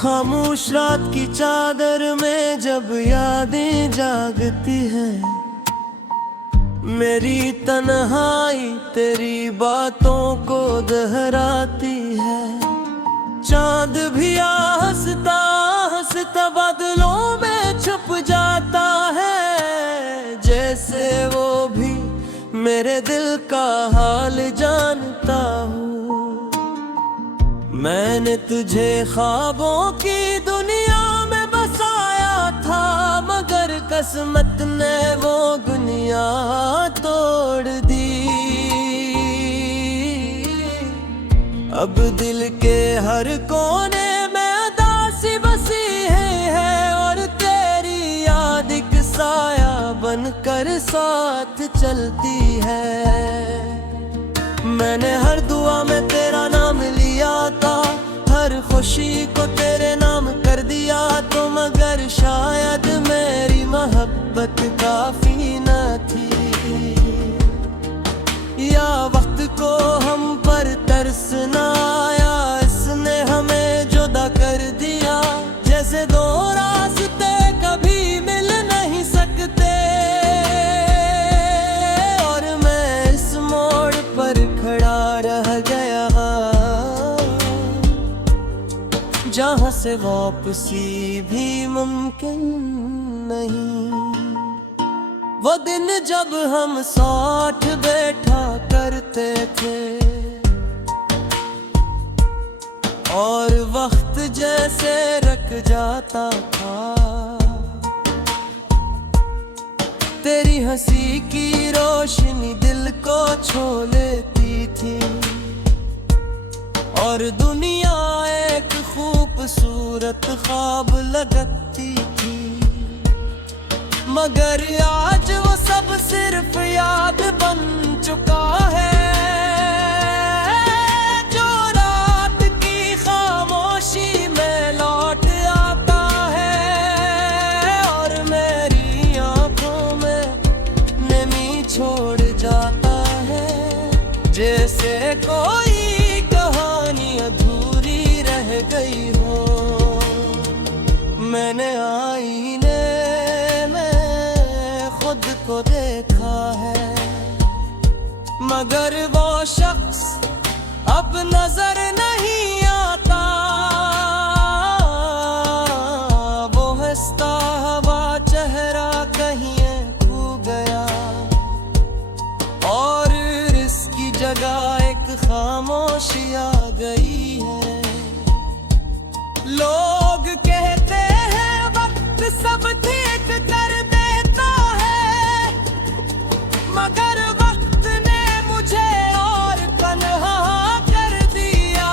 खामोश रात की चादर में जब यादें जागती हैं, मेरी तन्हाई तेरी बातों को दोहराती है। चांद भी हंसता हंसता बादलों में छुप जाता है, जैसे वो भी मेरे दिल का हाल जानता हूँ। मैंने तुझे ख्वाबों की दुनिया में बसाया था, मगर किस्मत ने वो दुनिया तोड़ दी। अब दिल के हर कोने में उदासी बसी है और तेरी याद एक साया बनकर साथ चलती है। मैंने हर दुआ में तेरा नाम लिया था, हर खुशी को तेरे नाम कर दिया तो, मगर शायद मेरी मोहब्बत काफी न थी, या वक्त को हम पर तरस न आया, इसने हमें जुदा कर दिया। जैसे दो रास्ते कभी मिल नहीं सकते, और मैं इस मोड़ पर खड़ा रह गया जहाँ से वापसी भी मुमकिन नहीं। वो दिन जब हम साथ बैठा करते थे और वक्त जैसे रुक जाता था, तेरी हंसी की रोशनी दिल को छू लेती थी, और दुनिया एक खूबसूरत ख्वाब लगती थी। मगर आज वो सब सिर्फ याद बन चुका है, जो रात की खामोशी में लौट आता है, और मेरी आंखों में नमी छोड़ जाता है। जैसे कोई कहानी अधूरी रह गई हो, मैंने आईने में खुद को देखा है, मगर वो शख्स अब नजर नहीं आता। वो हंसता हुआ चेहरा कहीं खो गया, और इसकी जगह एक खामोशी आ गई है। लोग कहते हैं वक्त सब ठीक कर देता है, मगर वक्त ने मुझे और तन्हा कर दिया।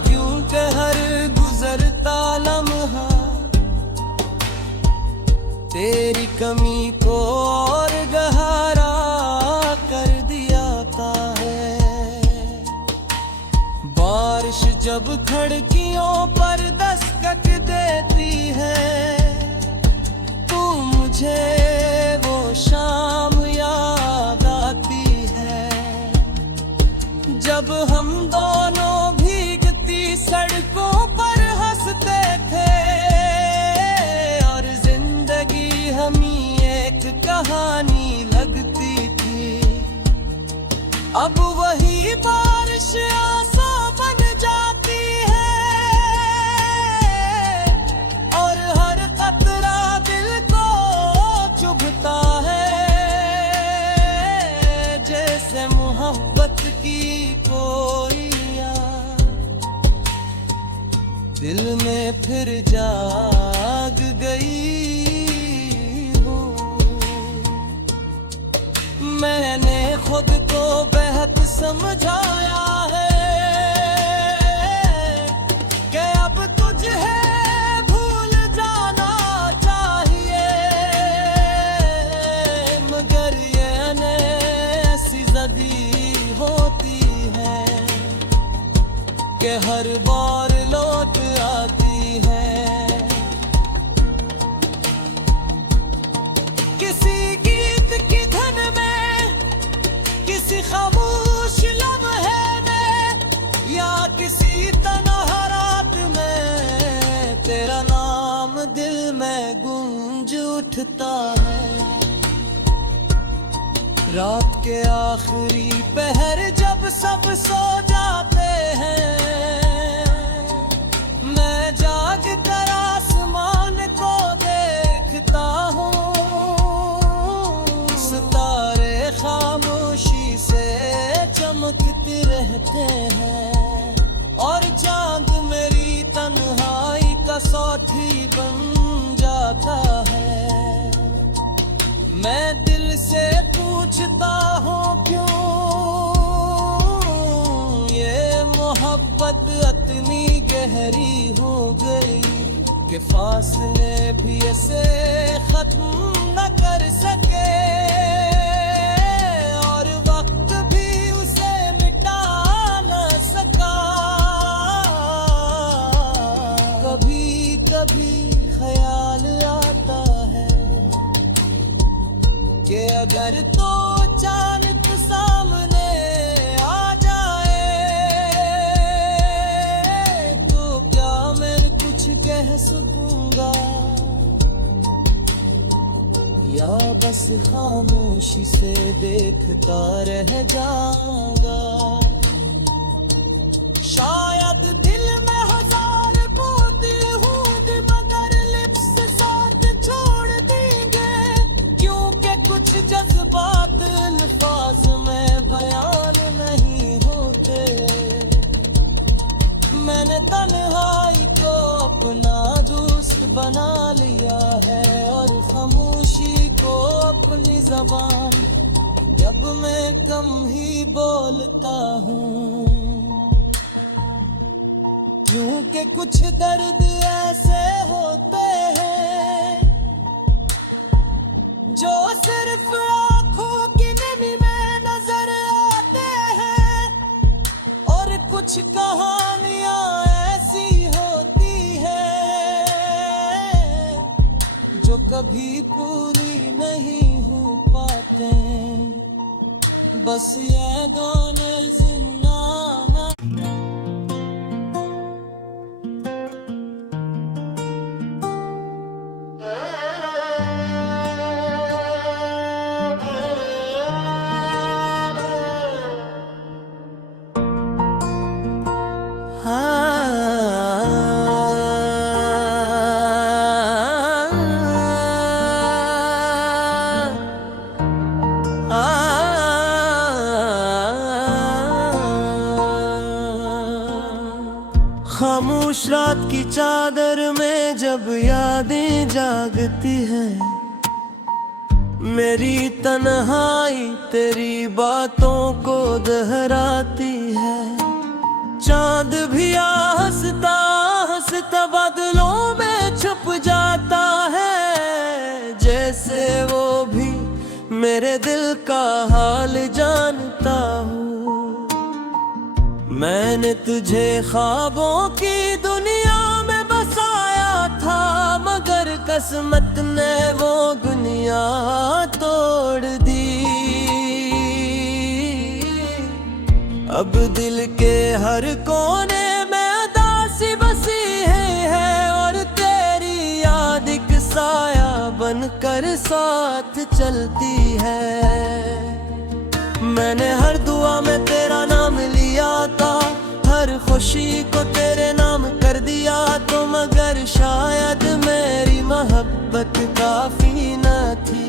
क्योंकि हर गुजरता लम्हा तेरी कमी को और गहरा कर दियाता है। बारिश जब खिड़कियों पर दस्तक देती है, तू मुझे वो शाम याद आती है, जब हम दोनों भीगती सड़कों पर हंसते थे, और जिंदगी हमें एक कहानी लगती थी। अब वही बारिश आंसू बन जाती है, और हर कतरा दिल को चुभता है, जैसे मोहब्बत की कोई याद दिल में फिर जाग गई हो। मैंने खुद को बेहद समझाया है कि अब तुझे भूल जाना चाहिए, मगर ये ऐसी ज़दी होती है कि हर बार लौट आती है। किसी गीत की धुन में, किसी खामोश लम्हे में, या किसी तन्हा उठता है। रात के आखिरी पहर जब सब सो जाते हैं, मैं जाग कर आसमान को देखता हूँ। सितारे खामोशी से चमकते रहते हैं और चांद मेरी तन्हाई का साथी बन जाता है। मैं दिल से पूछता हूँ क्यों ये मोहब्बत इतनी गहरी हो गई कि फासले भी इसे खत्म न कर सके और वक्त भी उसे मिटा न सका। कभी कभी ख्याल आता है कि अगर तो अचानक सामने आ जाए तो क्या मैं कुछ कह सकूंगा या बस खामोशी से देखता रह जाऊंगा। शायद दिल में हजार बूंदी हूँ मगर लिप्स साथ छोड़ देंगे, क्योंकि कुछ जज्बात अल्फाज में बयान नहीं होते। मैंने तन्हाई को अपना दोस्त बना लिया है और खामोशी को अपनी ज़बान। जब मैं कम ही बोलता हूँ क्योंकि कुछ दर्द ऐसे होते हैं जो सिर्फ आँखों की नमी में नजर आते हैं और कुछ कहानियाँ ऐसी होती है जो कभी पूरी नहीं हो पाते। बस ये गाने जिंदा खामोश रात की चादर में जब यादें जागती हैं, मेरी तन्हाई तेरी बातों को दोहराती है। चांद भी हंसता हंसता बादलों में छुप जाता है, जैसे वो भी मेरे दिल का हाल जानता हूँ। मैंने तुझे ख्वाबों की दुनिया में बसाया था मगर किस्मत ने वो दुनिया तोड़ दी। अब दिल के हर कोने में उदासी बसी है और तेरी याद एक साया बनकर साथ चलती है। मैंने हर दुआ में तेरा नाम लिया था, हर खुशी को तेरे नाम कर दिया तो मगर शायद मेरी मोहब्बत काफी न थी,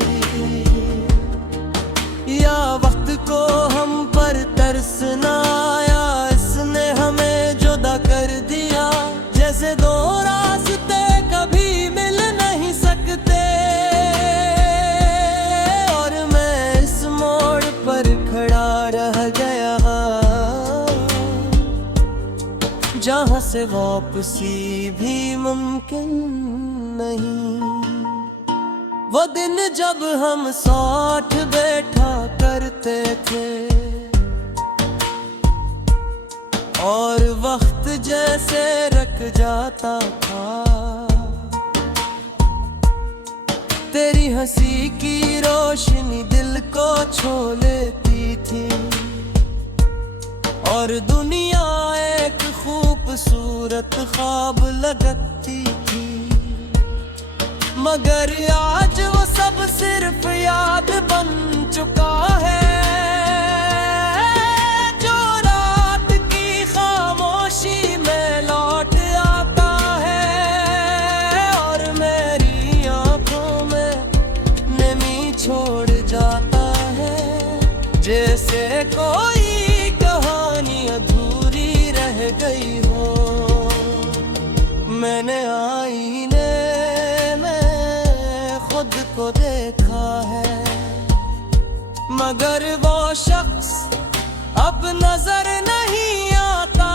या वक्त को हम पर तरस न आया, इसने हमें जुदा कर दिया। जैसे दो रास्ते कभी मिल नहीं सकते और मैं इस मोड़ पर खड़ा रह गया जहाँ से वापसी भी मुमकिन नहीं। वो दिन जब हम साथ बैठा करते थे और वक्त जैसे रुक जाता था, तेरी हंसी की रोशनी दिल को छू लेती थी और दुनिया एक खूबसूरत ख्वाब लगती थी। मगर आज वो सब सिर्फ याद बन चुका है। जो रात की खामोशी में लौट आता है और मेरी आंखों में नमी छोड़ जाता है। जैसे कोई कहानी अधूरी रह गई हो। मैंने आईने में खुद को देखा है, मगर वो शख्स अब नजर नहीं आता।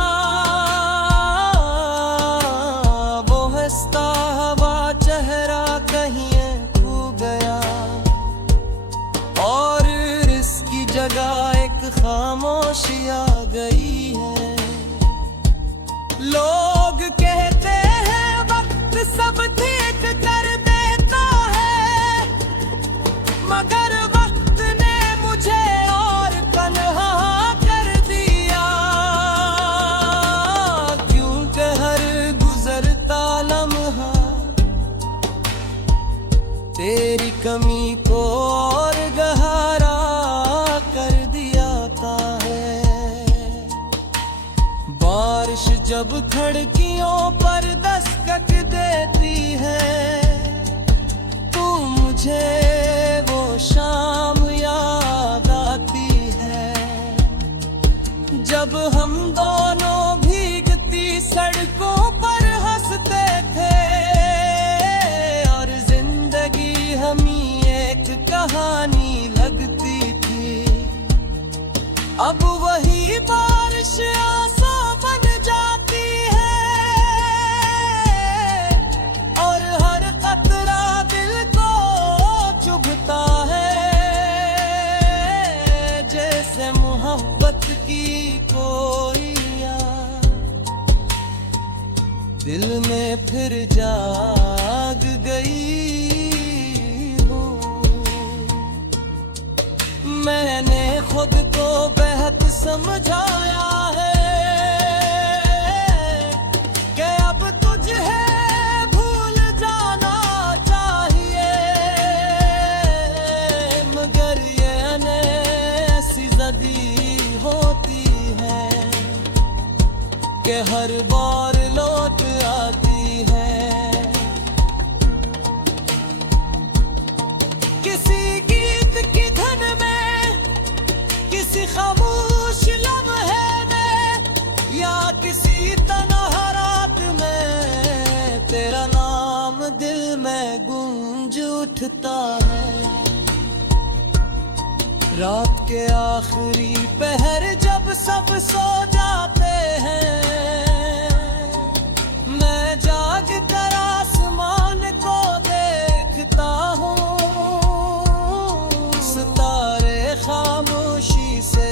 वो हंसता हुआ चेहरा कहीं खो गया और इसकी जगह एक खामोशी आ गई है। लोग कहते हैं वक्त सब ठीक कर देता है, मगर वक्त ने मुझे और तन्हा कर दिया। क्योंकि हर गुजरता लम्हा तेरी कमी को और गहरा कर दियाता है। बारिश जब खिड़कियों पर दस्तक देती है, तू मुझे वो शाम याद आती है जब हम दोनों भीगती सड़कों पर हंसते थे और जिंदगी हमें एक कहानी लगती थी। अब वही बारिश आंसू बन जाती है और हर कतरा दिल को चुभता है। जैसे मोहब्बत की कोई याद दिल में फिर जाग गई हो। मैंने खुद को बेहद समझाया है कि अब तुझे भूल जाना चाहिए, मगर ये ऐसी ज़दी होती है कि हर बार लौट आती है। किसी गीत की धुन में, किसी खामोश लम्हे में या किसी तन्हा रात में तेरा नाम दिल में गूंज उठता है। रात के आखिरी पहर जब सब सो जाते हैं, मैं जाग कर आसमान को देखता हूँ। सितारे खामोशी से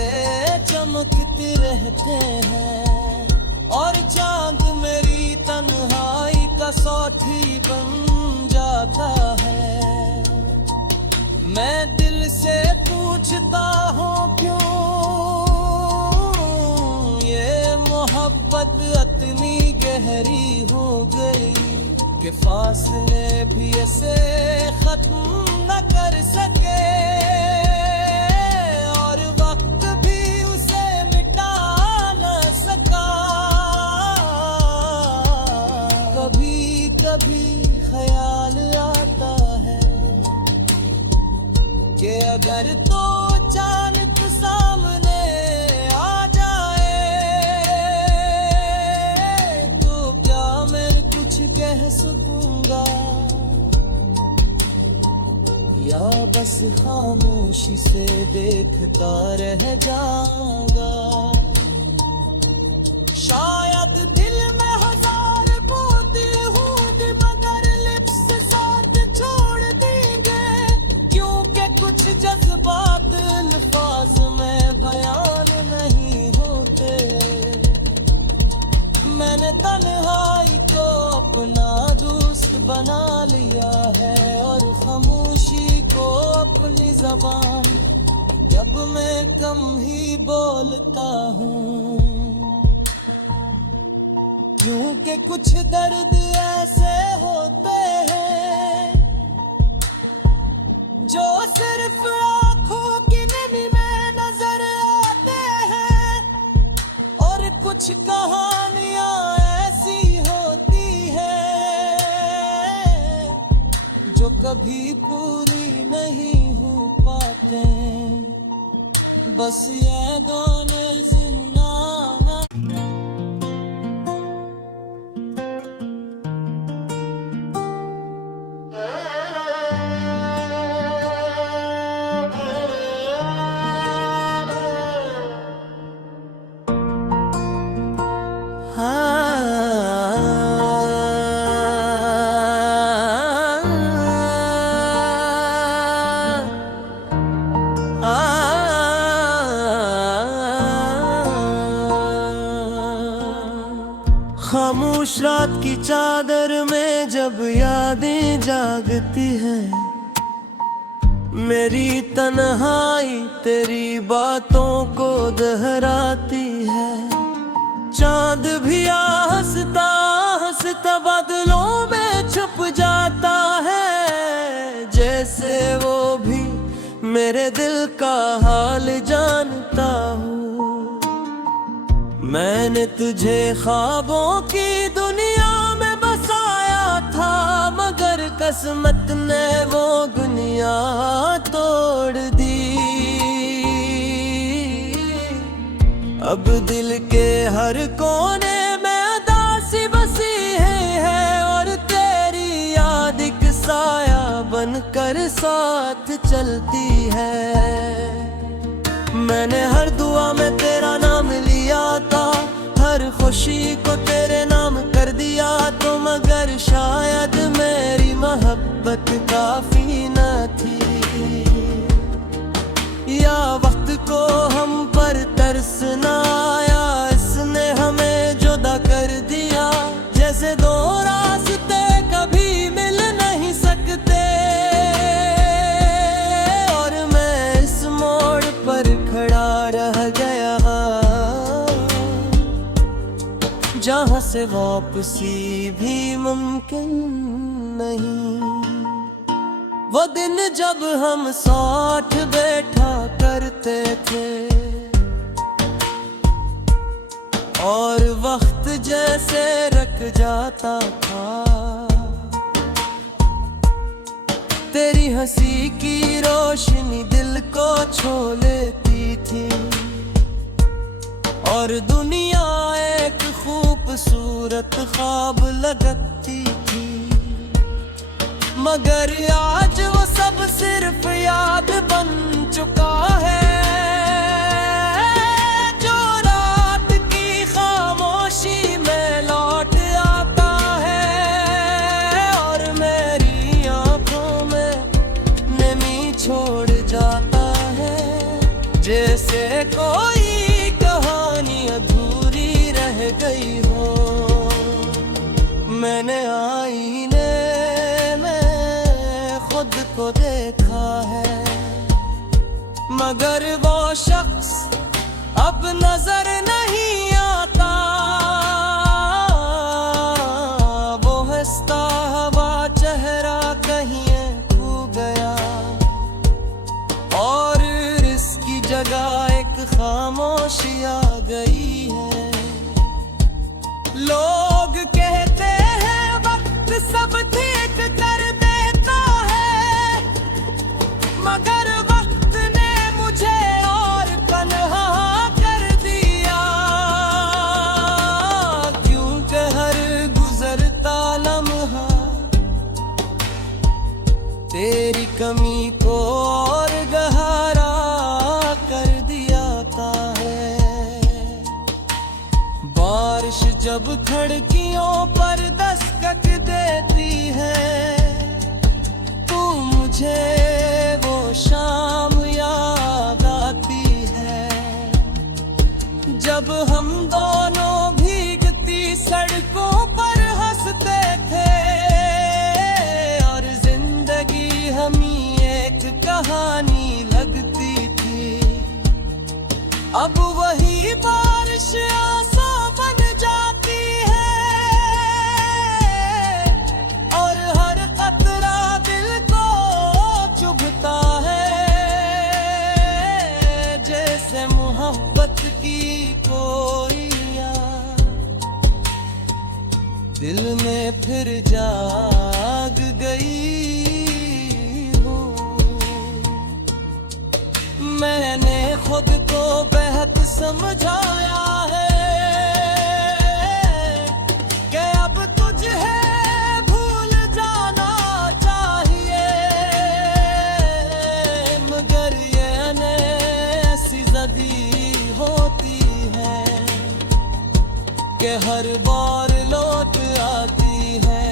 चमकते रहते हैं और चांद मेरी तन्हाई का साथी बन जाता है। मैं दिल से पूछता हूँ क्यों ये मोहब्बत इतनी गहरी हो गई कि फासले भी ऐसे खत्म न कर सके और वक्त भी उसे मिटा न सका। कभी कभी ख्याल आता है कि अगर तो अचानक सामने आ जाए तो क्या मैं कुछ कह सकूंगा या बस खामोशी से देखता रह जाऊंगा। शायद दिल में हजार बूंदी होंगी मगर लिप्स साथ छोड़ देंगे, क्योंकि कुछ जज्बात अल्फाज में बयान नहीं होते। मैंने तन्हाई को अपना दोस्त बना लिया है और खामोशी को अपनी ज़बान। जब मैं कम ही बोलता हूँ क्योंकि कुछ दर्द ऐसे होते हैं जो सिर्फ आंखों की नमी में नजर आते हैं। और कुछ कहानियां ऐसी होती है जो कभी पूरी नहीं हो पाते, बस ये गाने जिंदा खामोश रात की चादर में जब यादें जागती हैं, मेरी तन्हाई तेरी बातों को दोहराती है। चांद भी हंसता हंसता बादलों में छुप जाता है, जैसे वो भी मेरे दिल का हाल जानता हूँ। मैंने तुझे ख्वाबों की दुनिया में बसाया था, मगर किस्मत ने वो दुनिया तोड़ दी। अब दिल के हर कोने में उदासी बसी है और तेरी याद एक साया बनकर साथ चलती है। मैंने हर दुआ में तेरा नाम लिया था, हर खुशी को तेरे नाम कर दिया तो, मगर शायद मेरी मोहब्बत काफी न थी, या वक्त को हम पर तरस न आया, इसने हमें जुदा कर दिया। जैसे दो रास्ते कभी मिल नहीं सकते, और मैं इस मोड़ पर खड़ा रह गया जहाँ से वापसी भी मुमकिन नहीं। वो दिन जब हम साथ बैठा करते थे और वक्त जैसे रुक जाता था, तेरी हंसी की रोशनी दिल को छू लेती थी, और दुनिया एक खूबसूरत ख्वाब लगती थी। मगर आज वो सब सिर्फ याद बन चुका है, जो रात की खामोशी में लौट आता है और मेरी आंखों में नमी छोड़ जाता है। जैसे कोई कहानी अधूरी रह गई हो, मैंने आईने में खुद को देखा है, मगर वो शख्स अब नजर नहीं आता। वो हंसता हुआ चेहरा कहीं खो गया, और इसकी जगह एक खामोशी आ गई है। लोग कहते हैं वक्त सब ठीक कर देता है, मगर वक्त ने मुझे और तन्हा कर दिया। क्योंकि हर गुजरता लम्हा तेरी कमी को और गहरा कर दियाता है। बारिश जब खिड़कियों पर दस्तक देती है, तू मुझे वो शाम याद आती है, जब हम दोनों भीगती सड़कों पर हंसते थे, और जिंदगी हमें एक कहानी लगती थी। अब वही बारिश आंसू बन जाती है, और हर कतरा दिल को चुभता दिल में फिर जाग गई हूँ। मैंने खुद को बेहद समझाया है कि अब तुझे भूल जाना चाहिए, मगर ये ऐसी ज़दी होती है कि हर बार लौट आती है।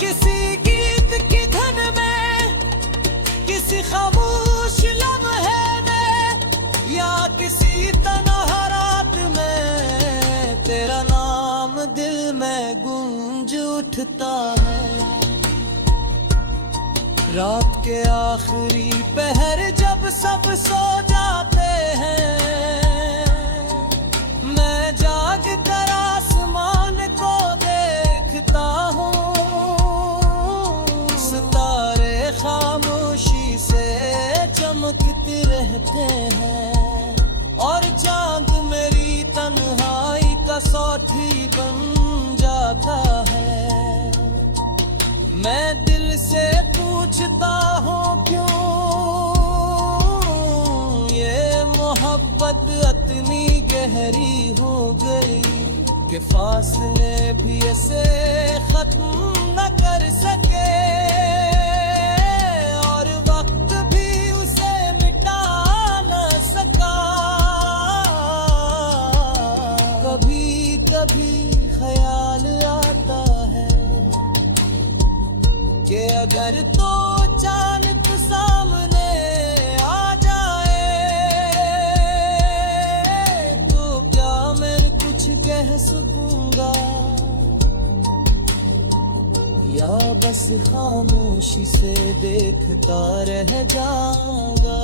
किसी गीत की धन में, किसी खामोश लम्हे में, या किसी तन्हा रात में तेरा नाम दिल में गूंज उठता है। रात के आखिरी पहर जब सब सो जाते हैं, मैं जाग कर आसमान को देखता हूँ। सितारे खामोशी से चमकते रहते हैं और चांद मेरी तन्हाई का साथी बन जाता है। मैं दिल से पूछता हूँ क्यों ये मोहब्बत इतनी गहरी हो गई कि फासले भी ऐसे खत्म न कर सके और वक्त भी उसे मिटा न सका। कभी कभी ख्याल आता है कि अगर तो अचानक सामने आ जाए तो क्या मैं कुछ कह सकूंगा, या बस खामोशी से देखता रह जाऊंगा।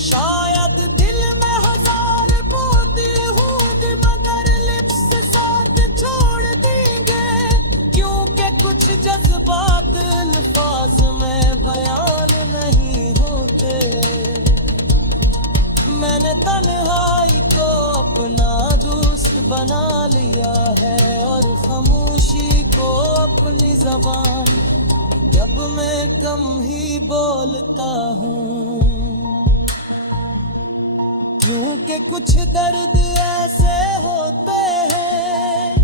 शायद दिल में हजार मोती हूँ मगर लिप्स साथ छोड़ देंगे, क्योंकि कुछ जज्बात अल्फाज में बयान नहीं होते। मैंने तन्हाई को अपना दोस्त बना लिया है और खामोशी को अपनी ज़बान, जब मैं कम ही बोलता हूँ। क्योंकि कुछ दर्द ऐसे होते हैं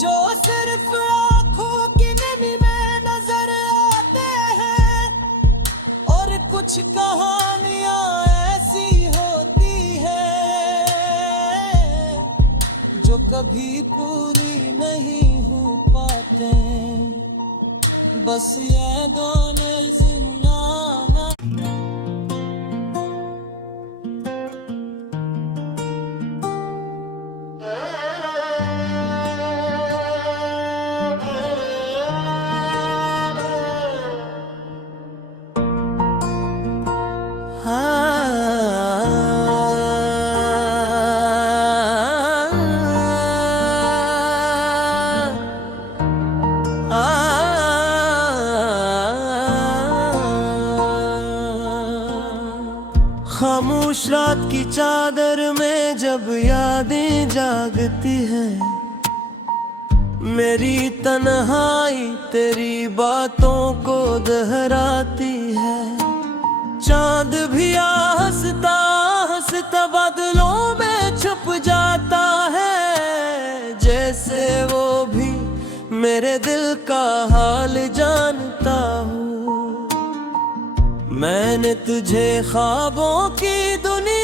जो सिर्फ आँखों की नमी में नजर आते हैं, और कुछ कहानियाँ ऐसी होती है जो कभी पूरी नहीं हो पाते, बस ये गाने जिंदा। खामोश रात की चादर में जब यादें जागती हैं, मेरी तन्हाई तेरी बातों को दोहराती है। चांद भी हंसता हंसता बादलों में छुप जाता है, जैसे वो भी मेरे दिल का हाल जानता हूँ। मैंने तुझे ख्वाबों की दुनिया